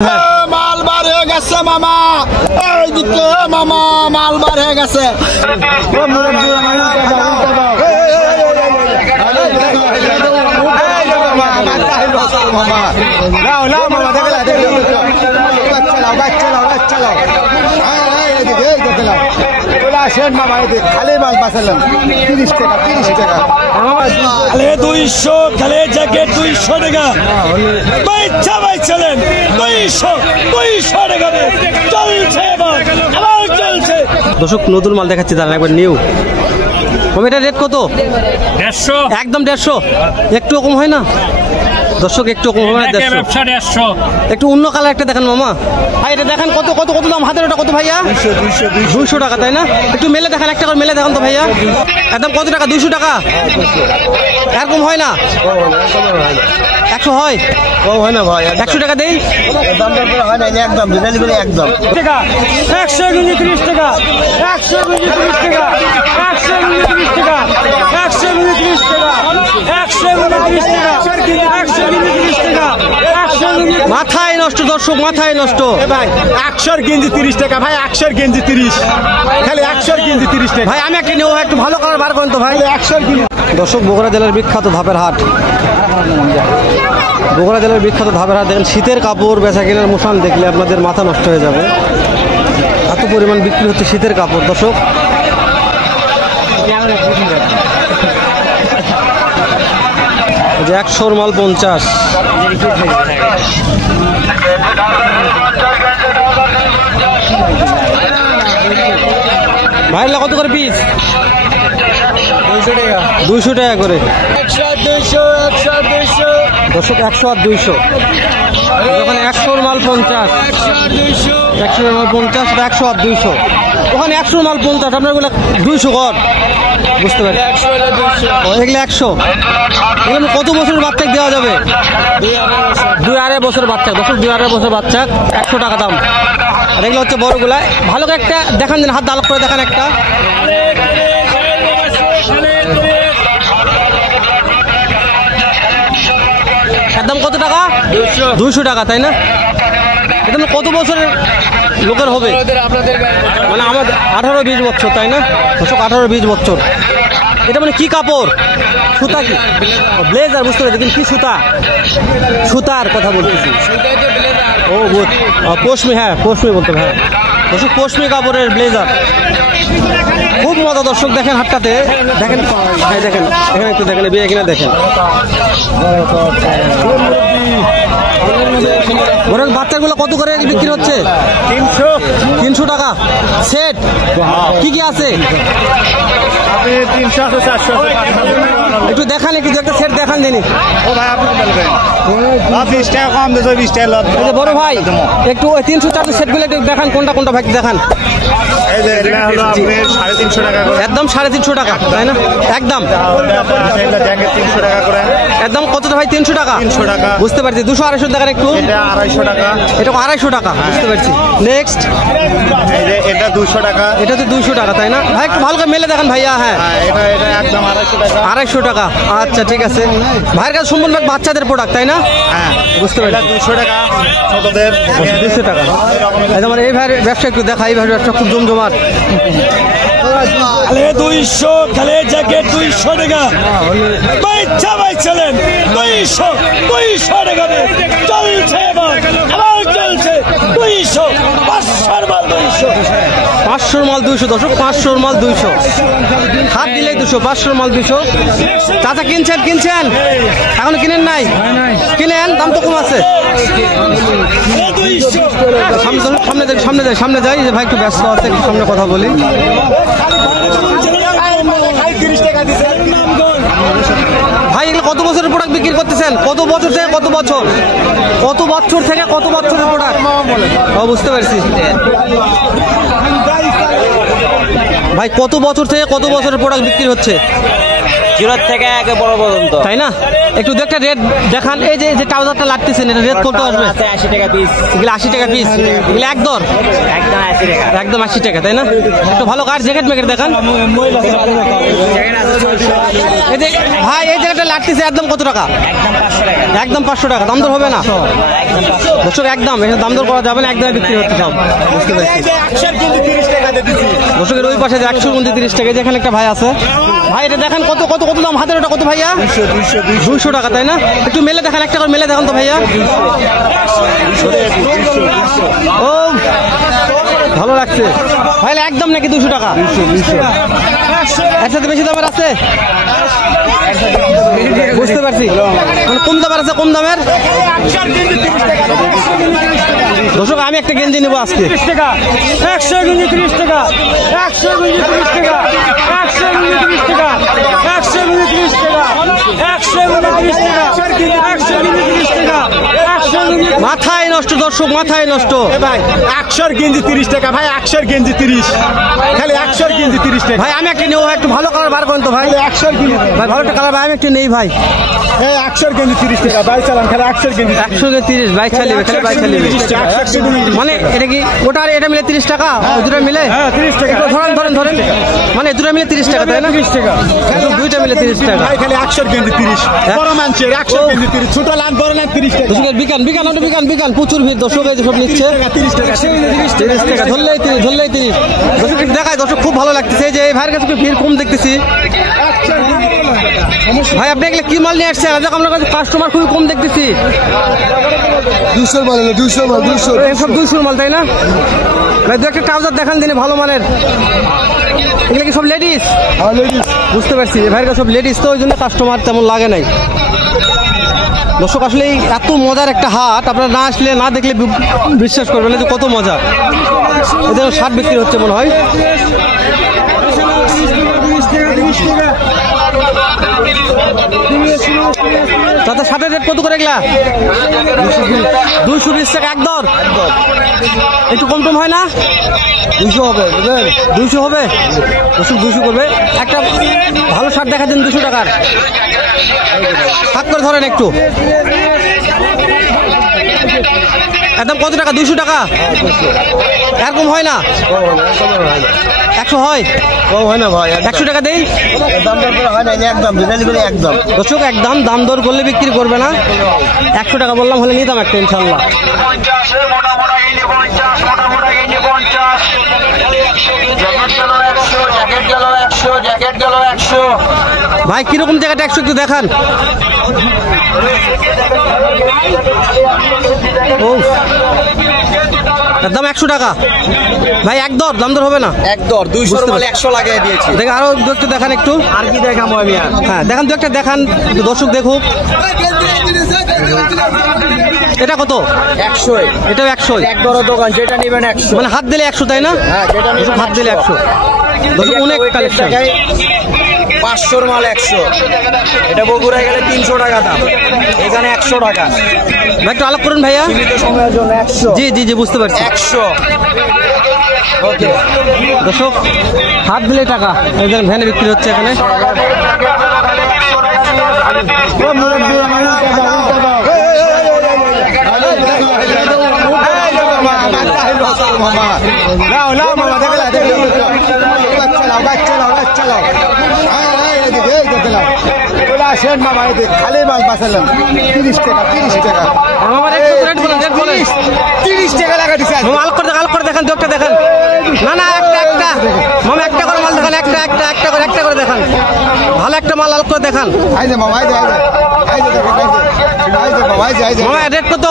মাল বার হয়ে গেছে মামা, এইদিকে মামা মাল বার হয়ে গেছে। খালি মাল বাঁচালাম 30 টাকা 30 টাকা খালে 200 খালে জ্যাকেট 200 টাকা বাচ্চা বাইছিলেন 200 টাকা চলছে এবার আবার চলছে। দর্শক নতুন মাল দেখাচ্ছি দাঁড়ান একবার নিউ। এটা রেট কত? 150 একদম 150, একটু কম হয় না দর্শক? একটু কম হয় না 150? একটু অন্য কালার একটা দেখেন মামা। ভাই এটা দেখেন কত কত কত দাম হাতের, ওটা কত ভাইয়া? 200 টাকা তাই না? একটু মেলে দেখেন, একটা করে মেলে দেখেন তো ভাইয়া। একদম কত টাকা? 200 টাকা। এরকম হয় না? 100 হয়? কম হয় না ভাই, 100 টাকা দেই। হয় না একদম একদম 100 গুণি 30 টাকা 100 গুণি 30 টাকা 100 গুণি 30 টাকা 100 গুণি 30 টাকা 100 গুণি 30 টাকা 100 গুণি 30 টাকা 100 গুণি। মাথায় নষ্ট দর্শক, মাথায় নষ্ট ভাই। 100 গেঞ্জি 30 টাকা ভাই, 100 গেঞ্জি 30, খালি 100 গেঞ্জি 30 টাকা ভাই। আমি একটা নেবো, একটু ভালো কালার বার করেন তো ভাই। 100 গেঞ্জি। দর্শক বগুড়া জেলার বিখ্যাত ধাপের হাট, বগুড়া জেলার বিখ্যাত ধাপের হাট দেখেন। শীতের কাপড় বেচা কেনার মোশান দেখলে আপনাদের মাথা নষ্ট হয়ে যাবে, এত পরিমাণ বিক্রি হচ্ছে শীতের কাপড় দর্শক। যে 100 মাল 50। ভাইলা কত করে পিস? 200 টাকা করে দর্শক। 100 আর 200, ওখানে 100 মাল 50, 100 মাল 50, 100 আর 200। ওখানে 100 মাল 50, আপনার এগুলো 200 কর, বুঝতে পারি। এগুলো 100, এগুলো কত বছরের বাচ্চা দেওয়া যাবে? 2-2.5 বছরের বাচ্চা দর্শক, 2-2.5 বছরের বাচ্চা 100 টাকা দাম। আর এগুলো হচ্ছে বড়গুলা। ভালো করে একটা দেখান দিন, হাত দালক করে দেখান একটা। একদম কত টাকা? 200 টাকা তাই না? এটা কত বছরের লোকের হবে? মানে আমাদের 18-20 বছর তাই না দর্শক? 18-20 বছর। এটা মানে কি কাপড়? সুতা? কি ব্লেজার? বুঝতে পারছি, কিন্তু কি সুতা? সুতার কথা বলতেছি। ও পশমি, হ্যাঁ পশমি বলতে হবে। হ্যাঁ দর্শক, পশমি কাপড়ের ব্লেজার খুব মজা দর্শক। দেখেন হাটটাতে, দেখেন ভাই, দেখেন এখানে একটু দেখেন, বিয়ে কিনা দেখেন। বরং বাচ্চাগুলো কত করে বিক্রি হচ্ছে? 300 টাকা সেট। কি কি আছে? 300 আছে, 400 আছে। একটু দেখান, একটু একটা সেট দেখান দিনি। ও ভাই আপনি বলবেন 20 টাকা কম দিছো, 20 টাকা লাভ। এই যে বড় ভাই একটু ওই 300-400 সেটগুলো একটু দেখান, কোনটা কোনটা ভাই দেখান। এই যে এটা হলো আপনার 350 টাকা করে। একদম 350 টাকা তাই না? একদম এটা জ্যাকেট 300 টাকা করে। একদম কতটা ভাই? 300 টাকা। 300 টাকা বুঝতে পারছি। 200-250 টাকার একটু। এটা 250 টাকা। এটা 250 টাকা, বুঝতে পারছি। নেক্সট এই যে এটা 200 টাকা। এটা তো 200 টাকা তাই না ভাই? একটু ভালো করে মেলে দেখেন ভাইয়া। হ্যাঁ এটা একদম 250 টাকা। 250 টাকা, আচ্ছা ঠিক আছে। ভাইয়ের কাছে সম্পূর্ণ বাচ্চাদের প্রোডাক্ট তাই না? হ্যাঁ বুঝতে পারছি। 200 টাকা ছোটদের, 200 টাকা। আমার এই ভাইয়ের ব্যবসা একটু দেখা, এই ভাইয়ের ব্যবসা খুব জমজমাট। খালে 200 খালে জ্যাকেট 200 টাকা বাচ্চা বাইছিলেন 200 টাকা চলছে এবার আবার চলছে 200 500 মাল 200 500 মাল 200 দর্শক, 500 মাল 200। হাত দিলেই 200, 500 মাল 200। চাচা কিনছেন এখন? কিনেন নাই? কিনেন, দাম তো কম আছে। সামনে যাই যে ভাই, একটু ব্যস্ত আছে, একটু সামনে কথা বলি। ভাই এগুলো কত বছরের প্রোডাক্ট বিক্রি করতেছেন? কত বছর থেকে কত বছর? কত বছর থেকে কত বছরের প্রোডাক্ট? বুঝতে পারছি ভাই, কত বছর থেকে কত বছরের প্রোডাক্ট বিক্রি হচ্ছে? জিরো থেকে একে বড় পর্যন্ত, তাই না? একটু দু একটা রেট দেখান। এই যে ট্রাউজারটা লাগতেছেন, এটা রেট কত আসবে? 80 টাকা পিস, এগুলো 80 টাকা পিস, এগুলো এক দর একদম 80 টাকা, একদম 80 টাকা, তাই না? একটু ভালো কার জ্যাকেট মেকেট দেখান। এই যে ভাই এই জায়গাটা লাগতেছে একদম কত টাকা? একদম 500 টাকা। দাম দর হবে না দর্শক, একদম এখানে দাম দর করা যাবে না, একদম বিক্রি হচ্ছে সব। বুঝতে পেরেছি দর্শকের ওই পাশে 129 টাকা। যেখানে একটা ভাই আছে, ভাই এটা দেখেন কত কত কত দাম হাতের, ওটা কত ভাইয়া? 200 টাকা, তাই না? একটু মেলে দেখান, একটা করে মেলে দেখান তো ভাইয়া। ও ভালো লাগছে ভাই, একদম নাকি 200 টাকা? একসাথে বেশি দামের আছে, বুঝতে পারছি। মানে কম দামের আছে, কম দামের। দর্শক আমি একটা গেঞ্জি নেবো আজকে, 100 টাকা, 100 গেঞ্জি 30 টাকা, 100 গেঞ্জি 30 টাকা, 100 গেঞ্জি 30 টাকা, 100 গেঞ্জি 30 টাকা, 100 গেঞ্জি 30 টাকা, 100 গেঞ্জি 30 টাকা, 100 গেঞ্জি। মাথায় নষ্ট দর্শক, মাথায় নষ্ট ভাই 100 গেঞ্জি 30 টাকা ভাই, 100 গেঞ্জি 30, খালি 100 গেঞ্জি 30 টাকা ভাই। আমি একটা নেবো ভাই, একটু ভালো কালার বার করেন তো ভাই। 100 গেঞ্জি ভাই ভালো একটা কালার ভাই, আমি একটু নেই ভাই। এই 100 গেঞ্জি 30 টাকা ভাই, চালান খালি 100 গেঞ্জি 130 বাইক চালিয়ে, খালি বাইক চালিয়ে। মানে এটা কি ওটা আর এটা মিলে 30 টাকা? দুটো মিলে 30 টাকা। ধরেন ধরেন ধরেন, মানে দুটো মিলে 30 টাকা, তাই না? 30 টাকা দুইটা মিলে 30 টাকা ভাই, খালি 100 গেঞ্জি 30, বড় মানুষের 100 গেঞ্জি 30, ছোট লান বড় লান 30 টাকা। দর্শকের বিকান বিকান ওটা বিকান বিকান, প্রচুর ভিড় দর্শক, এই যে সব নিচ্ছে 30 টাকা 30 টাকা, ধরলেই 30, ধরলেই 30। দর্শক দেখায়, দর্শক খুব ভালো লাগতেছে। এই যে এই ভাইয়ের কাছে ভিড় কম দেখতেছি। ভাই আপনি এগুলো কি মাল নিয়ে আসছেন? আজ আপনার কাছে কাস্টমার খুবই কম দেখতেছি। 200 মাল, 200 মাল, 200 সব 200 মাল, তাই না? ভাই দু একটা ট্রাউজার দেখান দিনে ভালো মানের। এগুলো কি সব লেডিস? বুঝতে পারছি, ভাইয়ের কাছে সব লেডিস, তো ওই জন্য কাস্টমার তেমন লাগে নাই। দর্শক আসলে এই এত মজার একটা হাট, আপনারা না আসলে না দেখলে বিশ্বাস করবেন না যে কত মজা। এদের শার্ট বিক্রি হচ্ছে মনে হয়। তাতে শার্টের রেট কত করে এগুলা? 220 টাকা এক দর। একটু কম টম হয় না? 200 হবে, 200 হবে, 200 করবে। একটা ভালো শার্ট দেখা দিন 200 টাকার, হাত করে ধরেন একটু। একদম কত টাকা? 200 টাকা। এরকম হয় না? 100 হয়? হয় না ভাই, 100 টাকা দেই। দাম দর করা হয় না, একদম ডেলিভারি একদম। দর্শক একদম দাম দর করলে বিক্রি করবে না। 100 টাকা বললাম, হলে নিতাম একটা ইনশাল্লাহ। ভাই কিরকম জায়গাটা 100 একটু দেখান। ও একদম 100 টাকা ভাই, এক দর, দাম দর হবে না। এক দর 200 মাল 100 লাগিয়ে দিয়েছি। দেখেন আরো দু একটা দেখান একটু। আর কি দেখাবো আমি? আর হ্যাঁ দেখান, দু একটা দেখান, একটু দর্শক দেখুক। এটা কত? 100, এটাও 100। এক দর দোকান, যেটা নেবেন 100, মানে হাত দিলে 100, তাই না? হ্যাঁ যেটা নেবেন হাত দিলে 100। দর্শক অনেক কালেকশন। 500 মাল 100, এটা বগুড়ায় গেলে 300 টাকা দাম, এখানে 100 টাকা। ভাই একটু আলাপ করুন ভাইয়া। সীমিত সময়ের জন্য 100। জি জি জি বুঝতে পারছি। 100 ওকে। দর্শক হাত দিলে টাকা, এই দেখেন ভ্যানে বিক্রি হচ্ছে এখানে। খালি মাল বাঁচালাম 30 টাকা, 30 টাকা। আমার রেট বলেন, রেট বলেন। 30 টাকা লাগা দিছে। আল করে দেখান, দু একটা দেখান। না না একটা একটা মামা, একটা করে মাল দেখান, একটা একটা একটা করে একটা করে দেখান। ভালো একটা মাল আল করে দেখান। আইজে মামা, আইজে আইজে দেখেন, আইজে মামা, আইজে মামা রেট কত?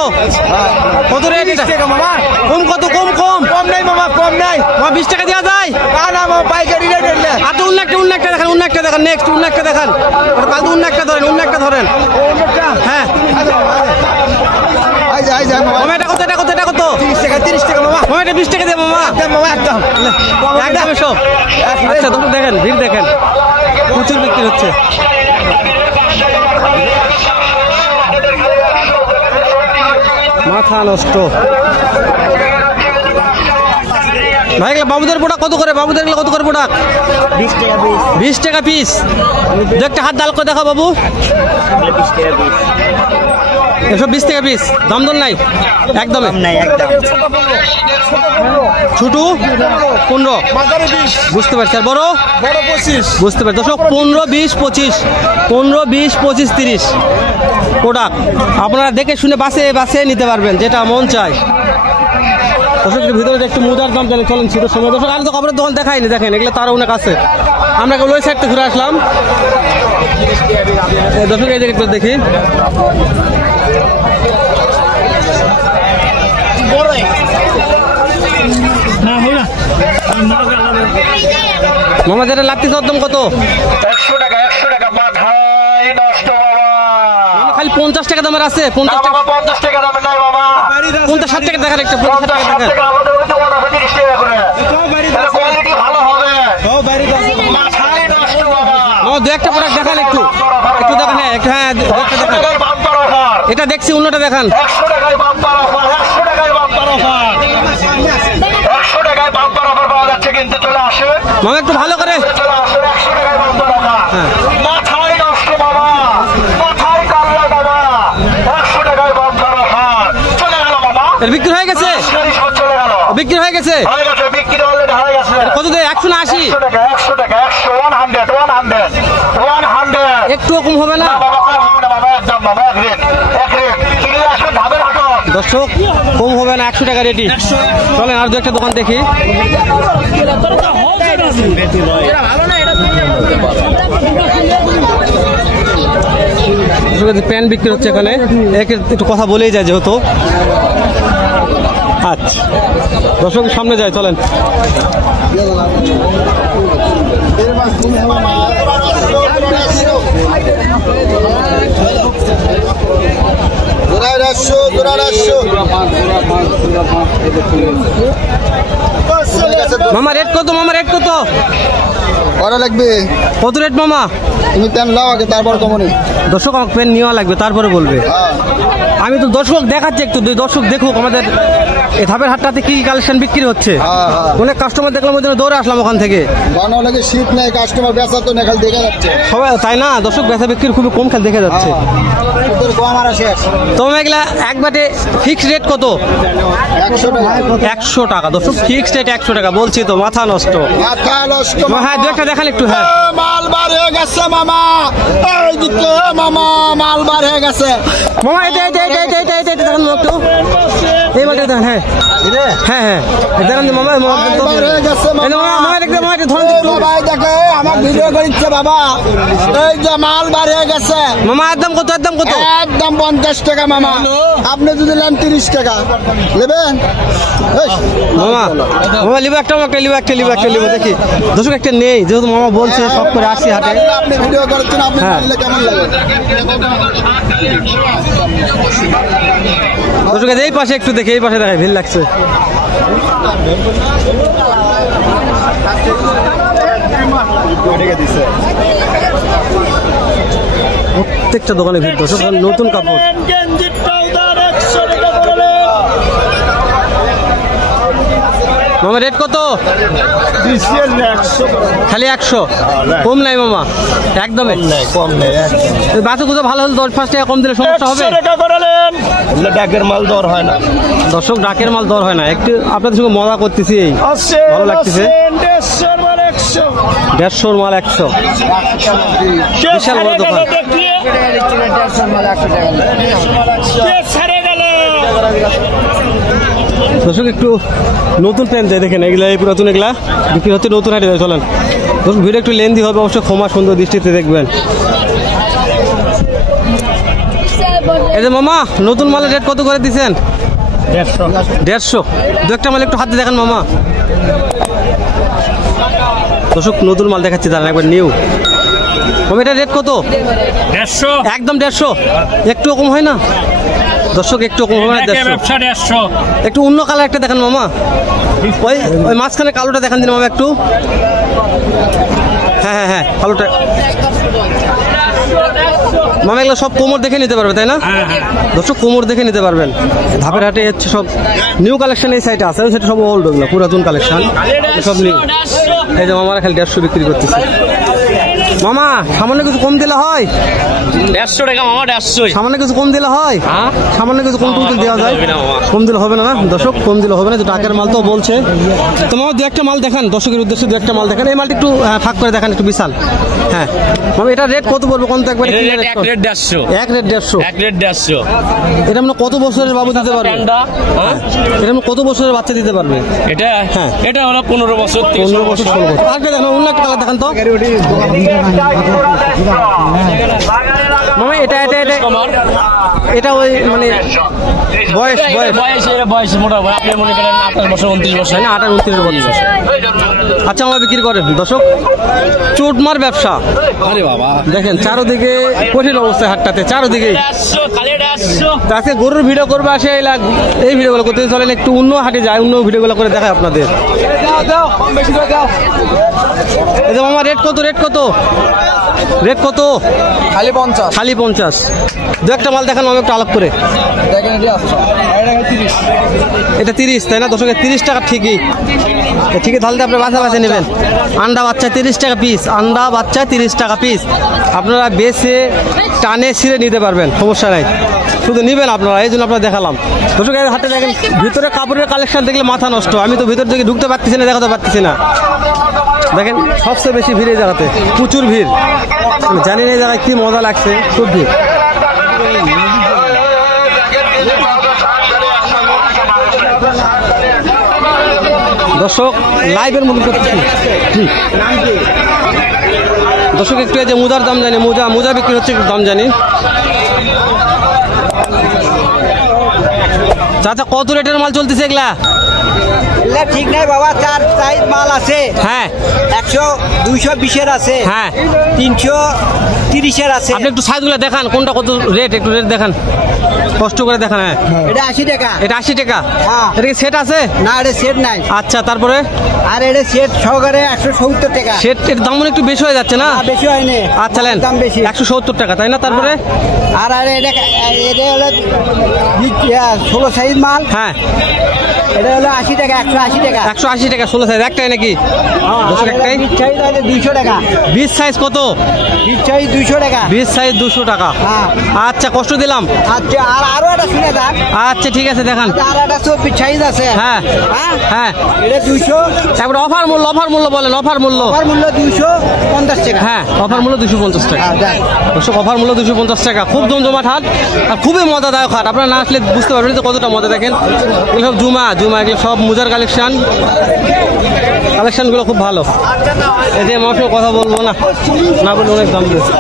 কত রেট এটা? মামা কম কত? কম কম কম নাই মামা, কম নাই। মামা 20 টাকা দেওয়া যায়? না না মামা, পাইকারি রেট হইলে। আর তো অন্য একটা দেখান, অন্য একটা দেখান, নেক্সট অন্য একটা দেখান। ফালতু অন্য একটা ধরেন, অন্য একটা ধরেন। হ্যাঁ আইজে আইজে মামা, মামা এটা কত? এটা কত? এটা কত? 30 টাকা, 30 টাকা মামা। মামা এটা 20 টাকা দিয়ে মামা। একদম মামা, একদম একদম সব। আচ্ছা দর্শক দেখেন, ভিড় দেখেন, প্রচুর বিক্রি হচ্ছে। মাথা নষ্ট। ভাই এগুলো বাবুদের প্রোডাক্ট কত করে? বাবুদের এগুলো কত করে প্রোডাক্ট? 20 টাকা পিস। দু একটা হাত ডাল করে দেখা বাবু। এসব 20 টাকা পিস, দাম দর নাই একদম নাই। ছোট 15, বুঝতে পারছি। আর বড় 25, বুঝতে পারছি। দর্শক 15, 20, 25, 15, 20, 25, 30 প্রোডাক্ট আপনারা দেখে শুনে বাসে নিতে পারবেন যেটা মন চায়। দর্শক ভিতরে একটু মুদার দাম জানে, চলেন শীতের সময়। দর্শক আমি তো কাপড়ের দোকান দেখাইনি, দেখেন এগুলো তারও অনেক আছে। আমরা ওই সাইড থেকে ঘুরে আসলাম। দর্শক এই জায়গাটা দেখি, মামা যেটা লাগতেছে একদম কত? 100 টাকা মাথায় নষ্ট বাবা। খালি 50 টাকা দামের আছে। 50 টাকা, 50 টাকা দামের নাই বাবা। 50 60 টাকা দেখার একটা 50 টাকা দেখার। আমাদের ওই তো 30 টাকা করে। তাহলে কোয়ালিটি ভালো হবে। মাথায় নষ্ট বাবা। মামা দু একটা প্রোডাক্ট দেখান একটু দেখান। হ্যাঁ একটু, হ্যাঁ দু একটা দেখান। Bumper offer. এটা দেখছি, অন্যটা দেখান। 100 টাকায় বাম্পার অফার। 100 টাকায় বাম্পার অফার। 100 টাকায় বাম্পার অফার পাওয়া যাচ্ছে, কিন্তু চলে আসে। মামা একটু ভালো করে। চলে আসে 100 টাকায় বাম্পার অফার। মাথায় নষ্ট বাবা। মাথায় কাল্লা বাবা। 100 টাকায় বাম্পার অফার। চলে গেল বাবা। এর বিক্রি হয়ে গেছে? সব চলে গেল। বিক্রি হয়ে গেছে? হয়ে গেছে, বিক্রি অলরেডি হয়ে গেছে। কত দেয়? 100 না 80? 100 টাকা 100 টাকা 100 একটু কম হবে না? বাবা কম হবে না বাবা, একদম বাবা, এক রেট কিনে আসুন ধাবের হাটন। দর্শক কম হবে না, 100 টাকা রেডি। চলেন আর দু একটা দোকান দেখি। প্যান বিক্রি হচ্ছে এখানে, একটু কথা বলেই যায় যেহেতু। আচ্ছা দর্শক সামনে যায়, চলেন। মামা রেট কত? মামা রেট কত? করা লাগবে। কত রেট মামা? তুমি প্যান লাও আগে, তারপর কমনি। দর্শক আমাকে পেন নেওয়া লাগবে, তারপরে বলবে। আমি তো দর্শক দেখাচ্ছি, একটু দর্শক দেখুক আমাদের এই ধাপের হাটটাতে কি কালেকশন বিক্রি হচ্ছে। অনেক কাস্টমার দেখলাম, ওই জন্য দৌড়ে আসলাম ওখান থেকে। বানাও লাগে শীত নেই, কাস্টমার বেচা তো নেখাল দেখা যাচ্ছে সবাই, তাই না? দর্শক বেচা বিক্রি খুবই কম খেল দেখা যাচ্ছে। তো এগুলা একবারে ফিক্সড রেট কত? 100 টাকা। 100 টাকা দর্শক, ফিক্সড রেট 100 টাকা। বলছি তো মাথা নষ্ট। মাথা নষ্ট। হ্যাঁ দু একটা দেখান একটু। হ্যাঁ মাল বার হয়ে গেছে মামা, এইদিকে মামা মাল বার হয়ে গেছে মামা। এটা দেখেন একটু, এই মালটা দেখেন। হ্যাঁ হ্যাঁ হ্যাঁ দেখেন মামা। মাল বার হয়ে গেছে মামা। মামা দেখতে, মামা এটা ধরেন একটু। ভাই দেখে আমার ভিডিও করিচ্ছে বাবা। এই যে মাল বার হয়ে গেছে মামা। একদম কত? একদম কত? একদম 50 টাকা মামা। আপনি যদি নেন 30 টাকা নেবেন মামা। মামা লিবো একটা, লিবো দেখি। দর্শক একটা নেই, যেহেতু মামা বলছে সব করে আসছি হাটে। আপনি ভিডিও করেছেন, আপনি নিলে কেমন লাগে? দর্শক এই পাশে একটু দেখি, এই পাশে দেখায়, ভিড় লাগছে। প্রত্যেকটা দোকানে ভিড় দর্শক, নতুন কাপড়। মামা রেট কত? খালি 100, কম নাই মামা একদমই কম নেই। বাসে কোথাও ভালো হলে 10-5 টাকা কম দিলে সমস্যা হবে? ডাকের মাল দর হয় না দর্শক, ডাকের মাল দর হয় না। একটু আপনাদের সঙ্গে মজা করতেছি, এই ভালো লাগতেছে। 150 মাল 100, বিশাল বড় দোকান। দর্শক একটু নতুন প্যান্ট যায় দেখেন, এগুলা এই পুরাতন এগুলা বিক্রি হচ্ছে নতুন হাটে। চলেন দর্শক, ভিডিও একটু লেন্দি হবে অবশ্যই, ক্ষমা সুন্দর দৃষ্টিতে দেখবেন। এই যে মামা নতুন মালের রেট কত করে দিচ্ছেন? 150। দু একটা মাল একটু হাতে দেখেন মামা। দর্শক নতুন মাল দেখাচ্ছি, দাঁড়ান একবার নিউ। মামা এটা রেট কত? 150, একদম 150, একটু কম হয় না? দর্শক একটু কম হবে না? 150। একটু অন্য কালার একটা দেখান মামা, ওই মাঝখানে কালোটা দেখান দিন মামা একটু। হ্যাঁ হ্যাঁ হ্যাঁ কালোটা। মামা এগুলো সব কোমর দেখে নিতে পারবে তাই না? দর্শক কোমর দেখে নিতে পারবেন। ধাপের হাটে হচ্ছে সব নিউ কালেকশন, এই সাইডে আছে, ওই সাইডে সব ওল্ড, ওগুলো পুরাতন কালেকশন সব নিউ। এই যে মামারা খালি 150 বিক্রি করতেছে। মামা সামান্য কিছু কম দিলে হয়? 150 টাকা মামা, 150। সামান্য কিছু কম দিলে হয়? সামান্য কিছু কম টুম দেওয়া যায়? কম দিলে হবে না না দর্শক, কম দিলে হবে না, টাকার মাল তো বলছে। তোমার দু একটা মাল দেখান দর্শকের উদ্দেশ্যে, দু একটা মাল দেখান। এই মালটা একটু ফাঁক করে দেখান, একটু বিশাল। হ্যাঁ মামা এটা রেট কত পড়বে? কম তো একবার এক রেট 150। এক রেট 150। এক রেট 150। এটা মানে কত বছরের বাবু দিতে পারবে? এটা মানে কত বছরের বাচ্চা দিতে পারবে? এটা হ্যাঁ এটা হলো 15 বছর 15 বছর 16 বছর। আগে দেখো অন্য একটা কালার দেখান তো মামা। এটা এটা এটা এটা ওই মানে বয়স বয়স মোটামুটি আপনি মনে করেন 28 বছর 29 বছর না, 28 29 বছর। আচ্ছা আমরা বিক্রি করেন দর্শক, চোটমার ব্যবসা। আরে বাবা দেখেন চারোদিকে কঠিন অবস্থায় হাটটাতে, চারোদিকে। 150 খালি 150। আজকে গরুর ভিডিও করবে আসে, এই ভিডিওগুলো করতে চলেন একটু অন্য হাটে যায়, অন্য ভিডিওগুলো করে দেখায় আপনাদের। এই যে মামা রেট কত? রেট কত? রেট কত? খালি 50। খালি 50। দু একটা মাল দেখান আমি একটু আলাপ করে। এটা 30 তাই না দর্শক? 30 টাকা ঠিকই, ঠিকই তাহলে আপনি বাছা বাছা নেবেন। আন্ডা বাচ্চা 30 টাকা পিস, আন্ডা বাচ্চা 30 টাকা পিস। আপনারা বেছে টানে ছিঁড়ে নিতে পারবেন, সমস্যা নাই, শুধু নেবেন আপনারা, এই জন্য আপনারা দেখালাম দর্শক। এই হাটে দেখেন ভিতরে কাপড়ের কালেকশন দেখলে মাথা নষ্ট, আমি তো ভিতর থেকে ঢুকতে পারতেছি না, দেখাতে পারতেছি না। দেখেন সবচেয়ে বেশি ভিড় এই জায়গাতে, প্রচুর ভিড়, জানি না এই জায়গায় কি মজা লাগছে, খুব ভিড়। দর্শক লাইভের মতো করতেছি দর্শক, একটু এই যে মোজার দাম জানি, মোজা বিক্রি হচ্ছে, একটু দাম জানি। চাচা কত রেটের মাল চলতেছে এগুলা? ঠিক নাই বাবা, 4 সাইজ মাল আছে। হ্যাঁ 100 220 আছে, হ্যাঁ 330 আছে। আপনি একটু সাইজগুলো দেখান, কোনটা কত রেট, একটু রেট দেখান, কষ্ট করে দেখান। হ্যাঁ এটা 80 টাকা। এটা 80 টাকা। হ্যাঁ। এটা কি সেট আছে? না এটা সেট নাই। আচ্ছা তারপরে? আর এটা সেট সহকারে 170 টাকা। সেট এর দাম মনে একটু বেশি হয়ে যাচ্ছে না? বেশি হয়নি। আচ্ছা নেন, দাম বেশি 170 টাকা তাই না? তারপরে আর এটা হলো 16 সাইজ মাল। হ্যাঁ এটা হলো 80 টাকা, 180 টাকা। 180 টাকা 16 সাইজ একটাই নাকি? দর্শক একটাই। সাইজ আছে 200 টাকা। 20 সাইজ কত? 20 সাইজ 200 টাকা। 20 সাইজ 200 টাকা। হ্যাঁ। আচ্ছা কষ্ট দিলাম। আচ্ছা আর আরো একটা শুনে যান। আচ্ছা ঠিক আছে দেখান। আর একটা 24 সাইজ আছে। হ্যাঁ হ্যাঁ হ্যাঁ এটা 200। তারপরে অফার মূল্য বলেন, অফার মূল্য। অফার মূল্য 250 টাকা। হ্যাঁ অফার মূল্য 250 টাকা। হ্যাঁ যান। দর্শক অফার মূল্য 250 টাকা। খুব জমজমাট হাট আর খুবই মজাদায়ক হাট, আপনারা না আসলে বুঝতে পারবেন যে কতটা মজা। দেখেন এগুলো সব জুমা এগুলো সব মোজার কালেকশনগুলো খুব ভালো। এতে মানুষের কথা বলবো না, না বলে অনেক দাম দিয়েছে।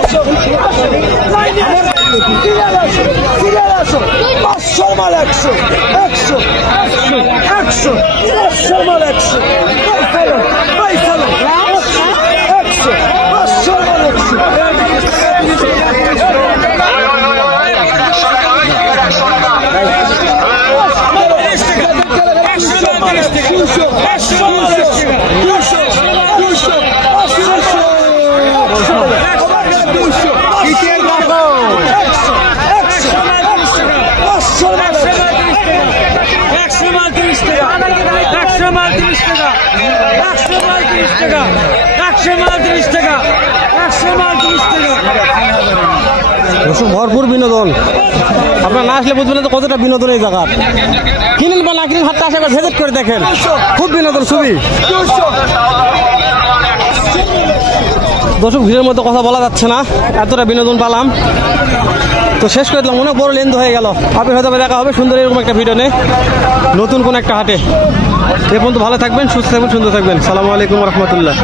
500 মাল 100 100 100 100 মাল 100 500 ভরপুর বিনোদন, আপনারা না আসলে বুঝবেন তো কতটা বিনোদন এই জায়গা। কিনেন বা না কিনেন হাটটা আসে একবার ভিজিট করে দেখেন, খুব বিনোদন খুবই। দর্শক ভিড়ের মধ্যে কথা বলা যাচ্ছে না, এতটা বিনোদন পেলাম তো শেষ করে দিলাম, অনেক বড় লেন্থ হয়ে গেল। আপনি হয়তো দেখা হবে সুন্দর এরকম একটা ভিডিও নিয়ে নতুন কোন একটা হাটে। এ পর্যন্ত ভালো থাকবেন, সুস্থ থাকবেন, সুন্দর থাকবেন। সালামু আলাইকুম রহমতুল্লাহ।